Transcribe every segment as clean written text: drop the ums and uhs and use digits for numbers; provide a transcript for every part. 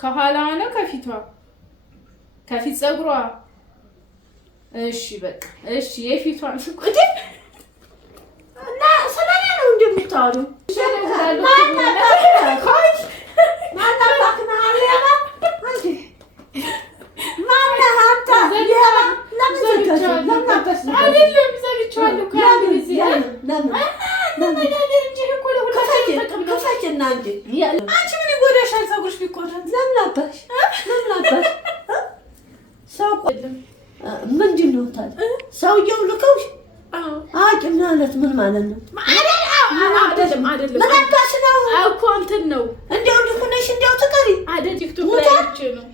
ከኋላዋ ነው ከፊቷ? ከፊት ፀጉሯ። እሺ በቃ እሺ። የፊቷን ስቁት እና ሰላም ነው እንደምታወሩ ምንድን ነው ታዲያ? ሰውየው ልከውሽ አቂ ማለት ምን ማለት ነው? አይደለም ምን አባሽ ነው እኮ እንትን ነው እንደው ልኩነሽ እንደው ትቀሪ አይደል? ቲክቶክ ላይ አይቼ ነው።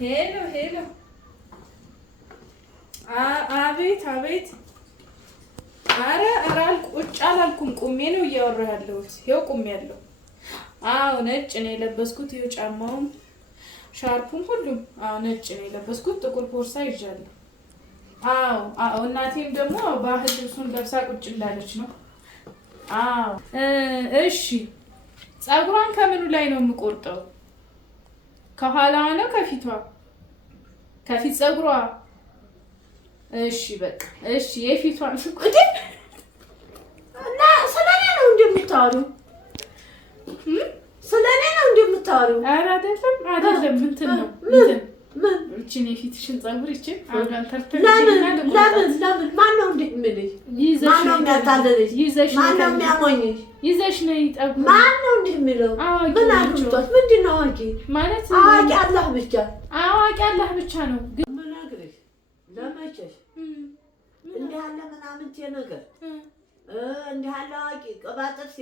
ሄሎ አቤት አቤት። ኧረ ቁጭ አላልኩም፣ ቁሜ ነው እያወራሁ ያለሁት። ይኸው ቁሜያለሁ። አዎ ነጭ ነው የለበስኩት። ይኸው ጫማውም ሻርፑም ሁሉም ነጭ ነው የለበስኩት። ጥቁር ቦርሳ ይዣለሁ። አዎ እናቴም ደግሞ ባህል ልብሱን ለብሳ ቁጭ እንዳለች ነው። እሺ ፀጉሯን ከምኑ ላይ ነው የምቆርጠው? ከኋላዋ ነው ከፊቷ? ከፊት ፀጉሯ። እሺ በቃ እሺ። የፊቷን ስቁት እና ስለኔ ነው እንደምታወሩ? ስለኔ ነው እንደምታወሩ? ኧረ አይደለም እንትን ነው ምን እቺን የፊትሽን ፀጉር እቺን አጋን ለምን ማነው እንደምልሽ? ማነው የሚያታልልሽ? ማነው የሚያሞኝሽ? ይዘሽ ነይ ጠጉር። ማነው እንደምለው? ምን አግብቶት ምንድን ነው አዋቂ ማለት? አዋቂ አላህ ብቻ። አዋቂ አላህ ብቻ ነው። ግን ምን አግብሽ ለመቸሽ እንዲህ ያለ ምናምንቴ ነገር እንዲህ ያለ አዋቂ ቀባጥርሽ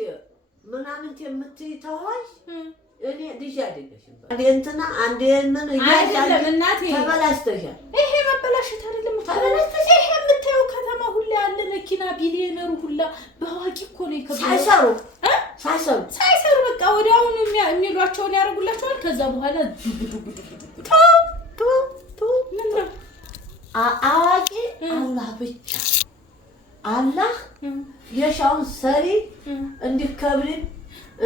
ምናምንቴ የምትይ ተዋሽ። እኔ ልጅ አይደለሽም። እንትና አንዴ ምን አይደለም እናቴ ተበላሽተሻል። ይሄ መበላሽት አይደለም ተበላሽተሽ። ይሄ የምታየው ከተማ ሁላ ያለ መኪና ቢሊዮነሩ ሁላ በአዋቂ እኮ ነው የከበረው። ሳይሰሩ በቃ ወዲያውኑ የሚሏቸውን ያደርጉላቸዋል። ከዛ በኋላ ምን ነው አዋቂ አላህ ብቻ። አላህ የሻውን ሰሪ እንድትከብሪን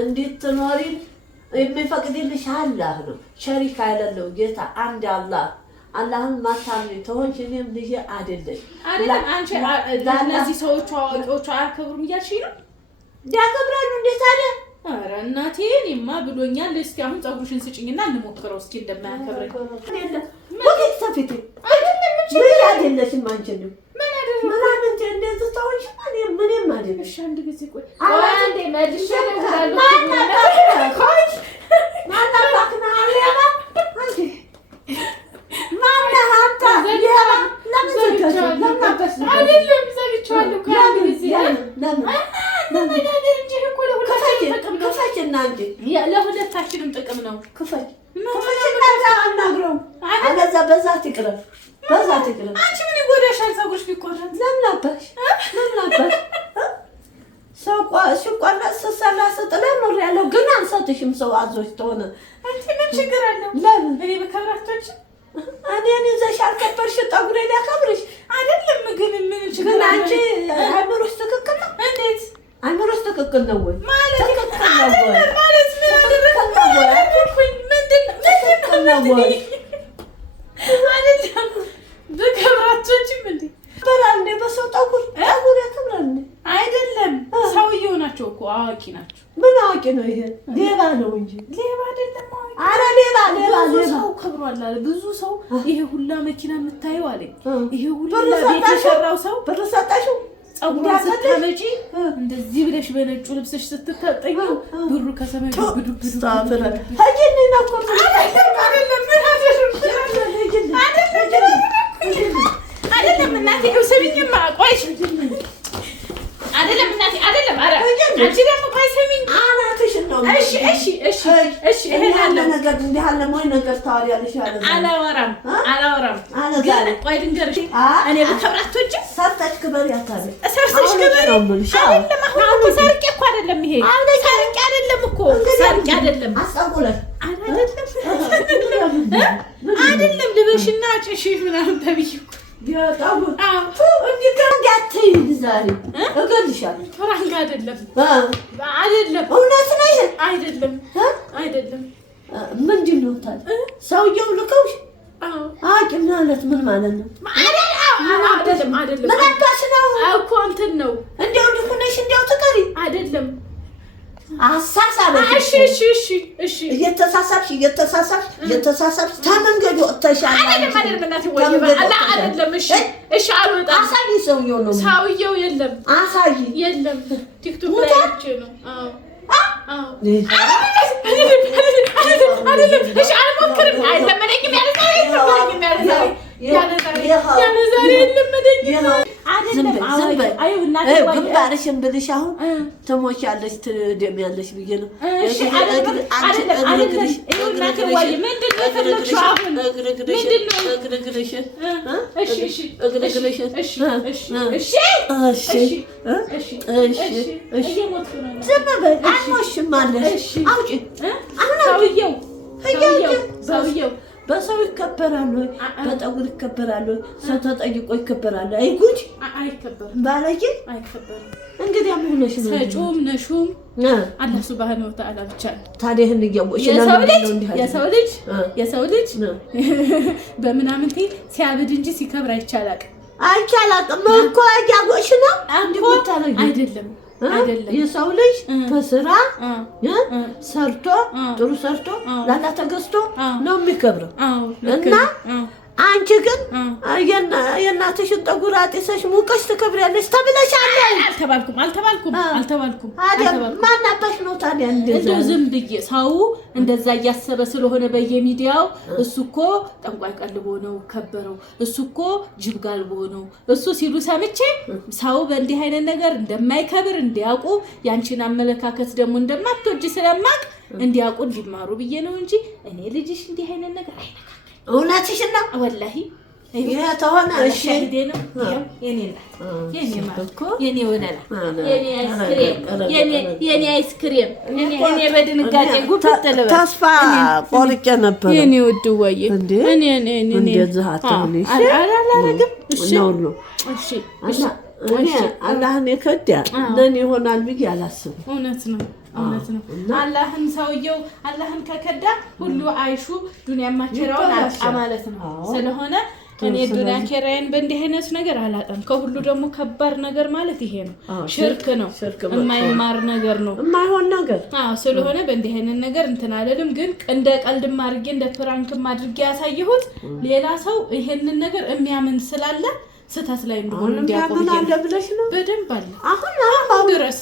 እንድትኖሪን የሚፈቅድልሽ አላህ ነው። ሸሪክ አይደለም ጌታ አንድ አላህ። አላህን ማታምኒ ተሆንሽ እኔም ልጅ አይደለሽ አይደለም። አንቺ ለነዚህ ሰዎች አዋቂዎች አያከብሩም እያልሽኝ ነው? ያከብራሉ እንዴት አለ? ኧረ እናቴ እኔማ ብሎኛል። እስኪ አሁን ፀጉርሽን ስጭኝና እንሞክረው እስኪ እንደማያከብረኝ። ወዴት ተፊት አይደለም ልጅ አይደለሽም አንቺ ነው ምን አደረኩ? ምናምን እንደዚህ ተሆንሽ ምንም አይደለም። እሺ አንድ ጊዜ ቆይ አንዴ መልሼ እነግርሃለሁ። ለሁለታችንም ጥቅም ነው። በዛ ትቅረብ። አንቺ ምን ይጎዳሻል? ፀጉርሽ ቢቆረጥ ለምን አባሽ ሰው ሲቆረጥ ስሰላ ስጥለ ኖር ያለው ግን አንሰጥሽም። ሰው አዞች ተሆነ አንቺ ምን ችግር አለው? ለምን እኔ በከብራቶች እኔን ይዘሽ አልከበርሽ? ጠጉሬ ሊያከብርሽ አይደለም። ግን ምን ችግር ግን አንቺ አይምሮሽ ትክክል ነው? እንዴት አይምሮሽ ትክክል ነው ወይ? ማለት ትክክል ነው ወይ? ማለት ምን አደረኩኝ? ምንድን ነው ወይ? አይደለም በከብራቶችም እንዴ በላንዴ በሰው ጠጉር ያከብራል አይደለም። ሰውየው ናቸው እኮ አዋቂ ናቸው። ምን አዋቂ ነው? ይሄ ሌባ ነው እንጂ ሌባ አይደለም። አረ ሌባ ሰው ከብሯል አለ። ብዙ ሰው ይሄ ሁላ መኪና የምታየው አለ። ይሄ ሁላ ቤት የሰራው ሰው ብር ሰጣሽው? ፀጉር ስታመጪ እንደዚህ ብለሽ በነጩ ልብስሽ ስትታጠኝ ብሩ ከሰማይ ዱብ ሀጂኒ ነው እኮ አይደለም እናቴ ሰሚኝማ ቆይ አይደለም እናቴ አይደለም። ኧረ አንቺ ደግሞ ቆይ ሰሚኝ አናትሽን ነው። እሺ እሄዳለሁ። ነገር እንዲህ አለ ሞይ ነገር ታወሪያለሽ አይደል? አላወራም ግን ቆይ ድንገርሽ እኔ በከብራቶች ሰርተሽ ክበር ያታለ ሰርተሽ ክበር አይደለም። አሁን እኮ ሰርቄ እኮ አይደለም። ይሄ ሰርቄ አይደለም እኮ ሰርቄ አይደለም። አስጠጉለሽ አይደለም አይደለም ልበሽና ጭሽ ምናምን ተብዬ ፍራንክ አይደለም አይደለም እውነት ነው አይደለም አይደለም ምንድን ነው ታዲያ ሰውየው ልከውሽ አቂም ማለት ምን ማለት ነው አይደለም አይደለም ምን አባሽ ነው እኮ እንትን ነው እንደው ልኩነሽ እንደው ትቀሪ አይደለም አሳሳበሽ እሺ እየተሳሳብሽ ተመንገዱ ወጥተሻል አይደለም እናቴ ወይ አይደለም እሺ አልወጣም አሳይ ሰውየው ነው ሰውየው የለም አሳይ የለም ቲክቶክ ላይ ብቻ ነው አይደለም እሺ አልሞክርም አይለመደኝም ያለ ዛሬ የለመደኝም ግንባርሽን ብልሽ አሁን ትሞቻለሽ ትደሚያለሽ ብዬ ነው። ሰውየው በሰው ይከበራል ወይ? በጠጉር ይከበራል ወይ? ሰው ተጠይቆ ይከበራል? አይ ጉድ አይከበርም። ባለጌ አይከበርም። እንግዲህ አሙነሽ ነው ሰጩም ነሹም አላህ ሱብሃነሁ ወተዓላ ብቻ ነው። ታዲያ ይሄን እያወቅሽ የሰው ልጅ በምናምንቴ ሲያብድ እንጂ ሲከብር አይቻላቅም። አይቻላቅም እኮ እያወቅሽ ነው። አንድ ቦታ ነው አይደለም የሰው ልጅ በስራ ሰርቶ ጥሩ ሰርቶ ላላ ተገዝቶ ነው የሚከብረው እና አንቺ ግን የእናትሽን ጠጉር አጤሰሽ ሙቀሽ ትከብሪያለሽ ተብለሻል። አልተባልኩም። ማን አባሽ ነው ታዲያ? እንደው ዝም ብዬ ሰው እንደዛ እያሰበ ስለሆነ በየሚዲያው እሱ እኮ ጠንቋይ ቀልቦ ነው ከበረው፣ እሱ እኮ ጅብ ጋልቦ ነው እሱ ሲሉ ሰምቼ ሰው በእንዲህ አይነት ነገር እንደማይከብር እንዲያውቁ ያንቺን አመለካከት ደግሞ እንደማትወጂ ስለማቅ እንዲያውቁ እንዲማሩ ብዬ ነው እንጂ እኔ ልጅሽ እንዲህ አይነት ነገር አይነካም። እውነትሽ ነው ወላሂ ይሄ ተሆነ እሺ ነው የኔ ወለላ የኔ አይስክሬም የኔ በድንጋጤ ጉብጥለ ተስፋ ቆርጬ ነበር የኔ ውድ ወይ እኔ እንደዚህ አትሆንሽ አላላረግም እሺ እሺ አላህን የከዳ ለኔ ይሆናል ብዬ አላስብም። እውነት ነው አላህን ሰውየው አላህን ከከዳ ሁሉ አይሹ ዱንያ ማከራውን አጣ ማለት ነው። ስለሆነ እኔ ዱንያ ከራይን በእንዲህ አይነት ነገር አላጣም። ከሁሉ ደግሞ ከባድ ነገር ማለት ይሄ ነው። ሽርክ ነው። የማይማር ነገር ነው። የማይሆን ነገር ስለሆነ በእንዲህ አይነት ነገር እንትን አለልም። ግን እንደ ቀልድም አድርጌ እንደ ፕራንክም አድርጌ ያሳየሁት ሌላ ሰው ይሄንን ነገር የሚያምን ስላለ ስታት ላይ እንደሆነ እንዲያቆም ብለሽ ነው። በደንብ አለ አሁን ድረስ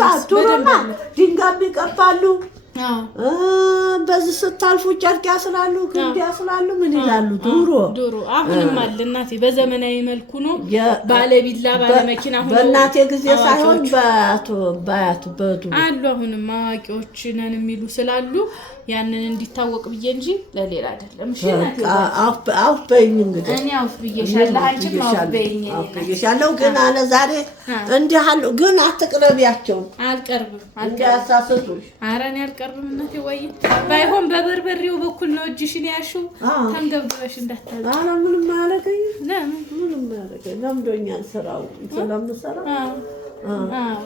ሰዓት ዱሮማ ድንጋይ ይቀባሉ። በዚህ ስታልፉ ጨርቅ ያስላሉ፣ ክንድ ያስላሉ። ምን ይላሉ? ዱሮ አሁንም አለ እናቴ። በዘመናዊ መልኩ ነው ባለቢላ ባለመኪና ሆኖ በእናቴ ጊዜ ሳይሆን በአያቱ በዱሮ አሉ። አሁንም አዋቂዎች ነን የሚሉ ስላሉ ያንን እንዲታወቅ ብዬ እንጂ ለሌላ አይደለም። እሺ እናቴ አውፍ በይኝ። እንግዲህ እኔ አውፍ ብዬሻለሁ፣ አንቺም አውፍ በይኝ። ብዬሻለሁ ግን አለ ዛሬ እንዲህ አሉ። ግን አትቅረቢያቸው። አልቀርብም እንዳያሳስቱሽ። ኧረ እኔ አልቀርብም እናቴ። ወይ ባይሆን በበርበሬው በኩል ነው እጅሽን ያሽው ተንገብግበሽ እንዳታል። ኧረ ምንም አያደርገኝ። ምንም አያደርገኝ። ለምዶኛል ስራው ስለምሰራ።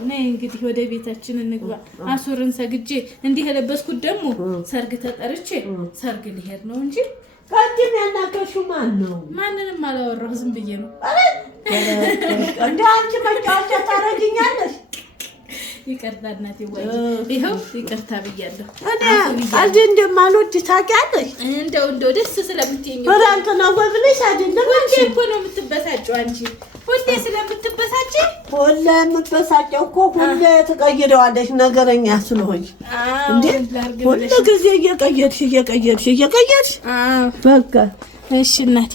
ነይ እንግዲህ ወደ ቤታችን እንግባ። አሱርን ሰግጄ እንዲህ የለበስኩት ደግሞ ሰርግ ተጠርቼ ሰርግ ሊሄድ ነው እንጂ ከእንትን ያናገርሽው ማን ነው? ማንንም አላወራሁ፣ ዝም ብዬ ነው። እንደ አንቺ መጫወቻ ታረጊኛለሽ። ይቅርታ እናቴ። ወይ ይኸው ይቅርታ ብያለሁ። አንቺ እንደማልወድ ታውቂያለሽ። እንደው ደስ ስለምትይኝ ፍራንክ ነው ብለሽ አይደለም። አንቺ እኮ ነው የምትበሳጨው። አንቺ ሁሌ ስለምትበሳጭ ሁሌ የምትበሳጨው እኮ ሁሌ ትቀይረዋለሽ ነገረኛ ስለሆንሽ። እንዴ ሁሉ ጊዜ እየቀየርሽ በቃ እሺ እናቴ።